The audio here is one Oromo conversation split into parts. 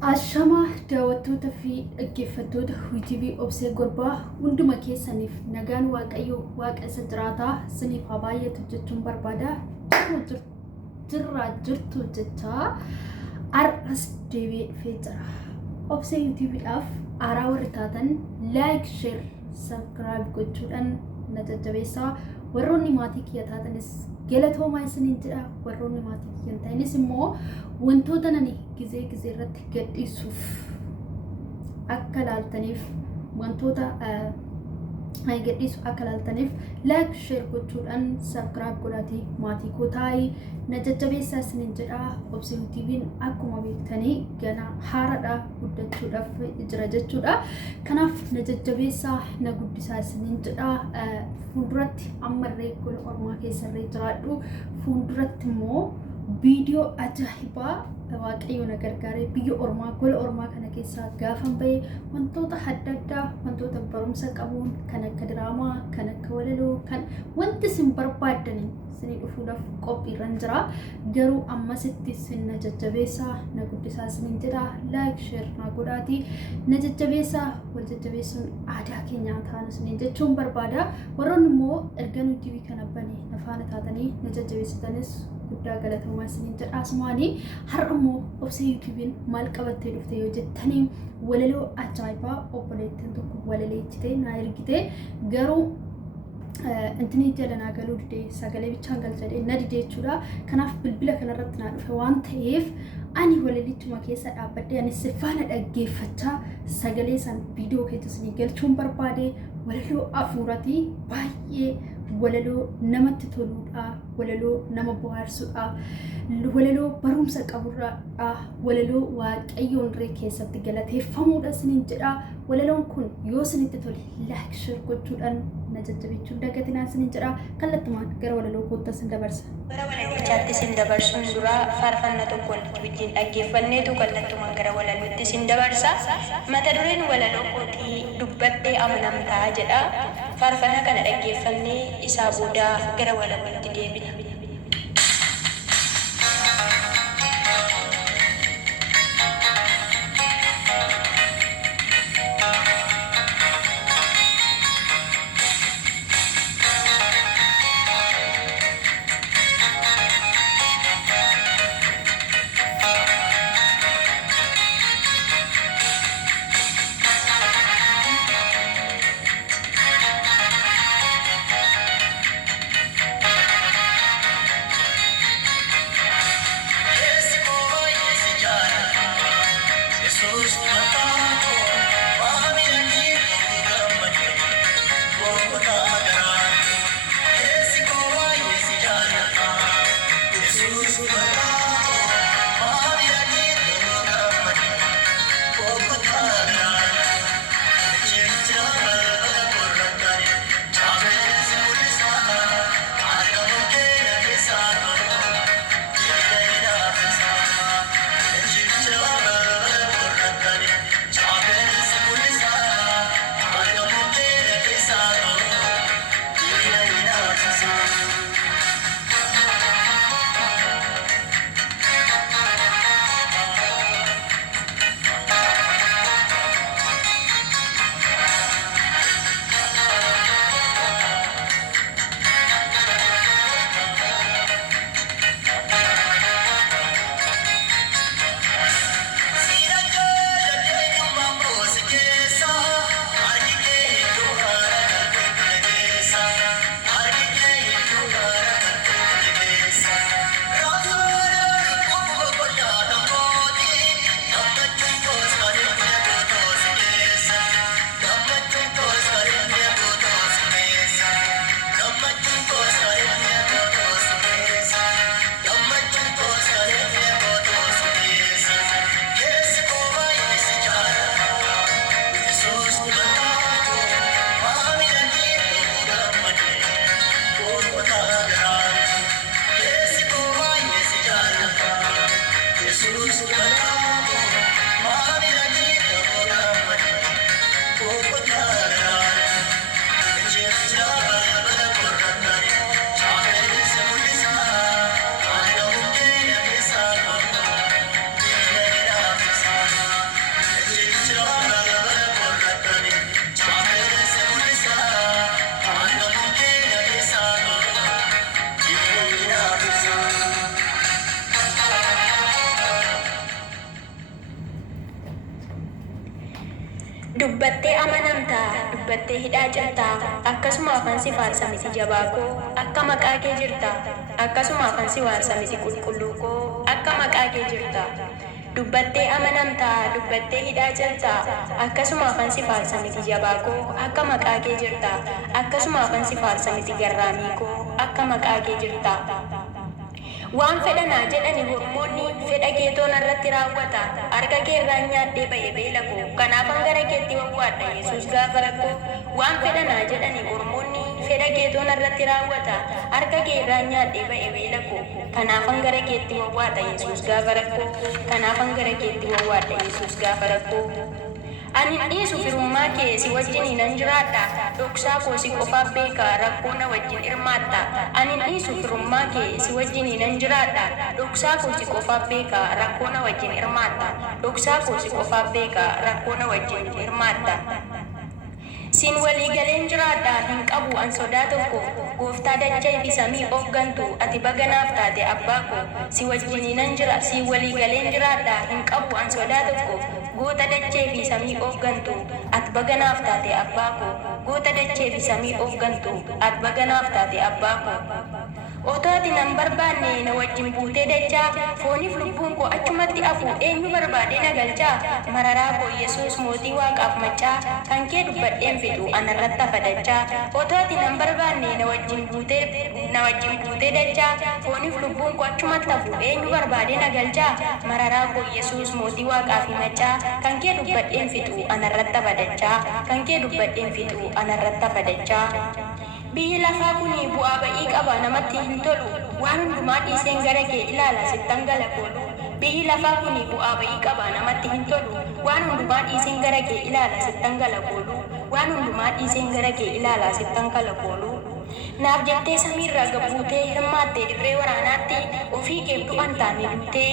Ashama daawwattoota fi dhaggeeffattoota TV Obsee Gorbaa hunduma keessaniif nagaan waaqayyoo waaqa isa jiraataa isiniif haa baay'atu jechuun barbaada. Jirtu jechaa har'as deebi'ee dhufee jira. Obsee TVdhaaf haaraa warri taatan like, share, subscribe gochuudhaan na jajjabeessaa. Warroonni maatii kiyya taatanis galatoomaa isiniin jedha. Warroonni maatii kiyya hin ta'inis immoo wantoota nani gizee irratti gadhiisuuf akka laaltaniif wantoota gadhiisu akka laaltaniif like, share gochuudhaan subscribe godhaatii maatii koo taa'ii na jajjabeessaa isiniin jedha. Obsee TV'n akkuma beektanii gana haaraadha guddachuudhaaf jira jechuudha. Kanaaf na jajjabeessaa na guddisaa isiniin jedha. Fuulduratti ammallee gola ormaa keessarree jiraadhu. Fuulduratti immoo viidiyoo ajaa'ibaa waaqayyo na gargaaree biyya ormaa gola ormaa kana keessaa gaafan bahee wantoota adda addaa wantoota barumsa qabuun kan akka diraamaa kan akka walaloo kan wanti isin barbaadaniin isinii dhufuudhaaf qophiirran jira. Garuu ammasitti isin na jajjabeessaa na guddisaa isiniin jedha. Like, share na godhaatii na jajjabeessaa. Wal jajjabeessuun aadaa keenyaa ta'an isiniin jechuun barbaada. Warroonni immoo erga nu TV kana bane na faana taatanii na jajjabeessitanis guddaa galatoomaa isiniin jedha. Asumaanii har'a immoo Obsee TV'n maal qabattee dhufte yoo jettanii walaloo ajaa'ibaa obboleettiin tokko walaleechitee na ergite. Garuu intini jalanaa galuu didee sagalee bichaan galchadhee na didee jechuudha. Kanaaf bilbila kanarratti na dhufe waan ta'eef ani walalichuma keessa dhaabbadhee ani sifaana dhaggeeffachaa sagalee san viidiyoo keessatti galchuun barbaade. Walaloo afuuratii baay'ee walaloo namatti toluudha, walaloo nama bohaarsudha, walaloo barumsa qaburraa, walaloo waaqayyoon ree keessatti galateeffamuudha isiniin jedha. Walaloon kun yoo isinitti tole like, share gochuudhaan na jajjabeessuun dagatinaa isiniin jedha. Kallattumaan gara walaloo kootta isin dabarsa. Bara walalichaatti isin dabarsuun dura faarfannaa tokko wajjin dhaggeeffanneetu kallattumaan gara walalootti isin dabarsa. Mata dureen walaloo kootii dubbadhee amanamtaa jedha. Faarfannaa kana dhaggeeffannee isaa booda gara walalootti deebina. Dubbattee amanamtaa, dubbattee hidhaa jirtaa, akkasuma afaan si faarsa miti jabaa koo, akka maqaa kee jirta. Akkasuma afaan si faarsa miti qulqulluu koo, akka maqaa kee jirta. Dubbattee amanamtaa, dubbattee hidhaa jirtaa, akkasuma afaan si faarsa miti jabaa koo, akka maqaa kee jirta. Akkasuma afaan si faarsa miti garraamii koo, akka maqaa kee jirta. Waan fedhanaa jedhani hormoonni fedha keetoon irratti raawwata. Harka kee irraa nyaadhee ba'e beela koo, kanaafan gara keetti wawwaadha Yesuus gaafa rakkoo. Waan fedhanaa jedhani hormoonni fedha keetoon irratti raawwata. Harka kee irraa nyaadhee ba'e beela koo, kanaafan gara keetti wawwaadha Yesuus gaafa rakkoo. Kanaafan gara keetti wawwaadha Yesuus gaafa rakkoo. Ani dhiisu firummaa kee si wajjin nan jiraadha. Dhoksaa koo si qofaaf beeka, rakkoo na wajjin hirmaatta. Ani dhiisu firummaa kee si wajjin nan jiraadha. Dhoksaa koo si qofaaf beeka, rakkoo na wajjin hirmaatta. Dhoksaa koo si qofaaf beeka, rakkoo na wajjin hirmaatta. Siin walii galeen jiraadha, hin qabu an sodaa tokko. Gooftaa dachee fi samii hooggantu, ati baganaaf taate abbaa koo. Si wajjin nan jira, siin walii galeen jiraadha, hin qabu an sodaa tokko. Goota dachee fi samii hooggantu, ati baganaaf taate abbaa koo. Goota dachee fi samii hooggantu, ati baganaaf taate abbaa koo. Otoo ati nan barbaanne na wajjin buutee dachaa, fooniif lubbuun koo achumatti hafu eenyu barbaadee na galchaa. Mararaa koo Yesuus mootii waaqaaf maccaa, kan kee dubbadheen fixu anarratti hafa dachaa. Otoo ati nan barbaanne na wajjin buutee dachaa, fooniif lubbuun koo achumatti hafu eenyu barbaadee na galchaa. Mararaa koo Yesuus mootii waaqaaf maccaa, kan kee dubbadheen fixu anarratti hafa dachaa. Kan kee dubbadheen fixu anarratti hafa dachaa. Biyyi lafaa kuni bu'aa ba'ii qaba namatti hin tolu. Waan hundumaa dhiiseen gara kee ilaala sittan gala koolu. Biyyi lafaa kuni bu'aa ba'ii qaba namatti hin tolu. Waan hundumaa dhiiseen gara kee ilaala sittan gala koolu. Waan hundumaa dhiiseen gara kee ilaala sittan gala koolu. Naaf jettee samiirraa gabbuutee hirmaattee dirree waraanaatti, ofii keef du'an taane duutee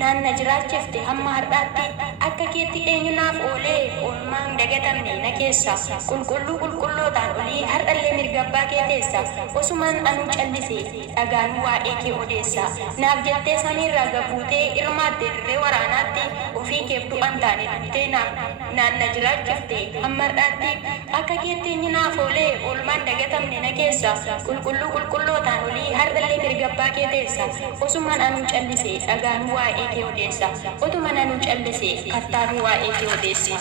naanna jiraachifte hamma har'aatti. Akka keetti eenyu naaf oolee oolmaan dagatamne na keessa. Qulqullootaan olii har'allee mirga abbaa kee teessa. Osumaan anu callise dhagaan waa'ee kee odeessa. Naaf jettee samiirraa gabbuutee hirmaattee dirree waraanaatti, ofii keef du'an taane duutee naanna jiraachifte hamma har'aatti. Akka keetti eenyu naaf oolee oolmaan dagatamne na keessa. Qulqullootaan olii har'allee mirga abbaa kee teessa. Osumaan anu callise dhagaan waa'ee kee odeessa. Otumaan anu callise kattaan waa'ee kee odeesse.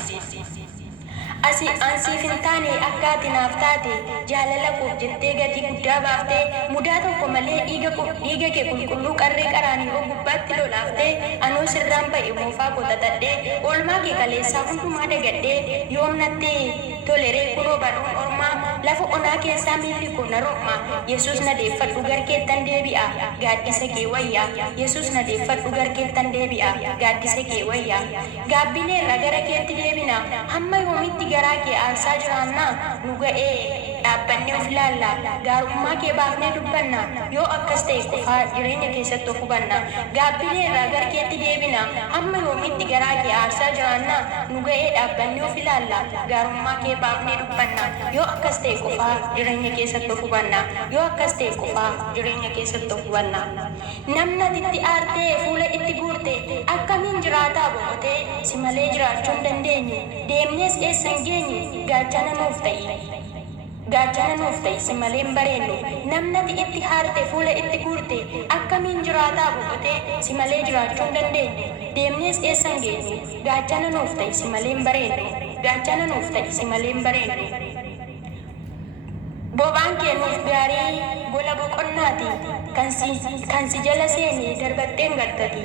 Ansiif hin taane akka ati naaf taate, jaalala koof jettee gatii guddaa baaftee, mudaa tokko malee dhiiga kee qulqulluu qarree qaraanii gubbaatti lolaaftee, anoo sirraan ba'e moofaa koo xaxadhee, oolmaa kee kaleessaa hundumaa dagadhee, yoomnattee toleree kunoo barruun ormaa, lafa onaa keessaa miilli koo na ro'ma. Yesuus na deeffadhu garkeettan deebi'a, gaaddisa kee wayya. Yesuus na deeffadhu garkeettan deebi'a, gaaddisa kee wayya. Gaabbileerra gara keetti deebina, hamma yoomitti garaa kee aarsaa jiraannaa. Nu ga'ee dhaabbannee of ilaalla, gaarummaa kee baafnee dubbanna. Yoo akkas ta'e qofaa jireenya keessatti of hubanna. Gaabbileerra gara keetti deebina, hamma yoomitti garaa kee aarsaa jiraannaa. Nu ga'ee dhaabbannee of ilaalla, gaarummaa kee baafnee dubbanna. Yoo akkas ta'e qofaa jireenya keessatti of hubanna. Yoo akkas ta'e qofaa jireenya keessatti of hubanna. Namni itti aartee fuula itti guurte, akkamiin jiraataa boqotee si malee jiraachuu hin dandeenye. Deemnees eessa hin geenye, gaachana nuuf ta'i. Gaachana nuuf ta'i si malee hin bareennu. Namni itti aarte fuula itti guurte, akkamiin jiraataa boqotee si malee jiraachuu hin dandeenye. Deemnees eessa hin geenye, gaachana nuuf ta'i si malee hin bareennu. Gaachana nuuf ta'i si malee hin bareennu. Bobaan kee nuuf gaarii gola boqonnaati, kan si jala seene darbatteen galtati.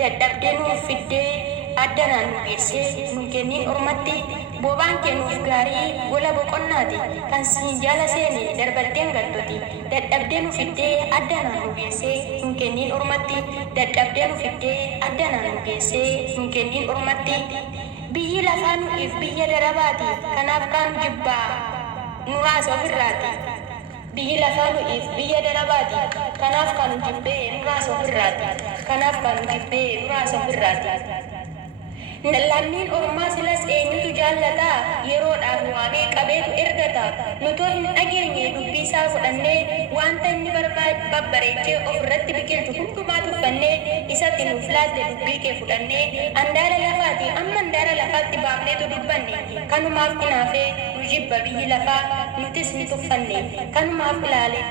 Dadhabdee nuuf fiddee addanaan nu geessee nun kenniin ormatti. Bobaan kee nuuf gaarii gola boqonnaati, kan si jala seene darbatteen galtoti. Dadhabdee nu fiddee addanaan nu geessee nun kenniin ormatti. Dadhabdee nu fiddee addanaan nu geessee nun kenniin ormatti. Biyyi lafaa nuuf biyya darabaati, kanaaf kaan jibbaa nuraasa ofirraati. Biyyi lafaa nuuf biyya darabaati, kanaaf kan jibbee nuraasa ofirraati. Kanaaf kan jibbee nuraasa ofirraati. Lammiin Oromaa silas eenyutu jaallata yeroodhaaf waamee qabeetu ergata nutoo hin dhageenye dubbii isaa fudhannee wanta inni babbareechee ofirratti biqilchu hundumaa tuffannee isatti nuuf laatte dubbii kee fudhannee handaara lafaati amma handaara lafaatti baafneetu dubbanne kanumaaf inaafee nu jibba biyyi lafaa nutis ni tuffanne kanumaaf ilaale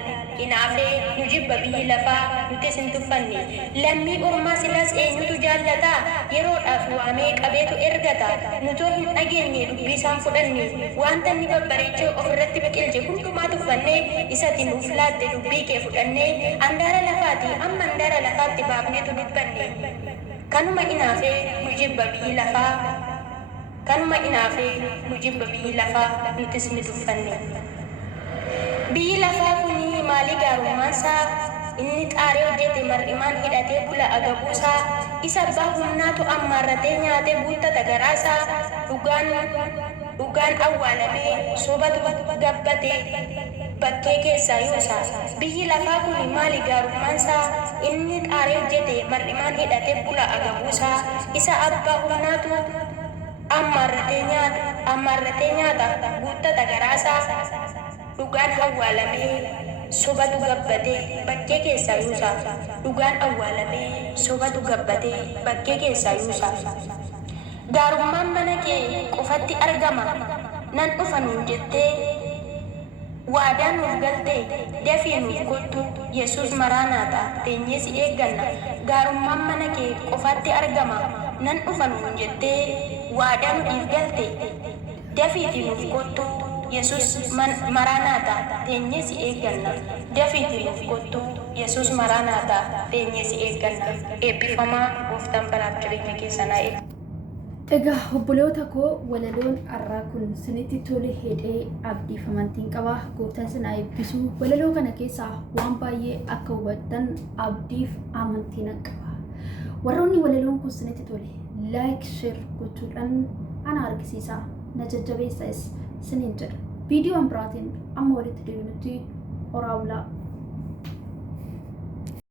inaafee nu jibba biyyi lafaa nutis hin tuffanne lammii Oromaa silas eenyutu jaallata yeroodhaaf waamee qabeetu ergata nutoo hin dhageenye dubbii isaan fudhanne wanta inni babbareechee ofirratti biqilche hundumaa tuffannee isatti nuuf laatte dubbii kee fudhannee handaara lafaati amma handaara lafaatti baafneetu dubbanne kanuma inaafee nu jibba biyyi lafaa kanuma inaafee nu jibba biyyi lafaa nutis ni tuffanne biyyi lafaa kuni maalii gaarummaansaa inni xaaree hojjete mar'imaan hidhatee bula agabuusaa isa abbaa humnaatu ammaarratee nyaatee guuttata garaasaa dhugaan awwaalamee sobatu gabbatee bakkee keessaa yuusaa biyyi lafaa kuni maalii gaarummaansaa inni xaaree hojjete mar'imaan hidhatee bula agabuusaa isa abbaa humnaatu ammaarratee nyaata guuttata garaasaa dhugaan awwaalamee sobatu gabbatee bakkee keessaa yuusaa dhugaan awwaalamee sobatu gabbatee bakkee keessaa yuusaa gaarummaan mana kee qofatti argama nan dhufa nuun jettee waadaa nuuf galtee dafii nuuf kottu Yesuus maraanaata teenyee si eegganna gaarummaan mana kee qofatti argama nan dhufa nuun jettee waadaa nuuf galtee dafiitii nuuf kottu Yesus maraanaata teenyee si eegganna dafiitii nuuf kottu Yesus maraanaata teenyee si eegganna eebbifamaa gooftaan baraaf jireenya keessanaa eebba. Egaa obboloota koo walaloon har'aa kun sinitti tole hedhee abdiif amantiin qaba gooftaan sinaa eebbisuu walaloo kana keessaa waan baay'ee akka hubattan abdiif amantiin qaba warroonni walaloon kun sinitti tole laayik sheer gochuudhaan ana argisiisaa na jajjabeessas sinin jedha viidiyoon biraatiin amma walitti deebinutti oraawulaa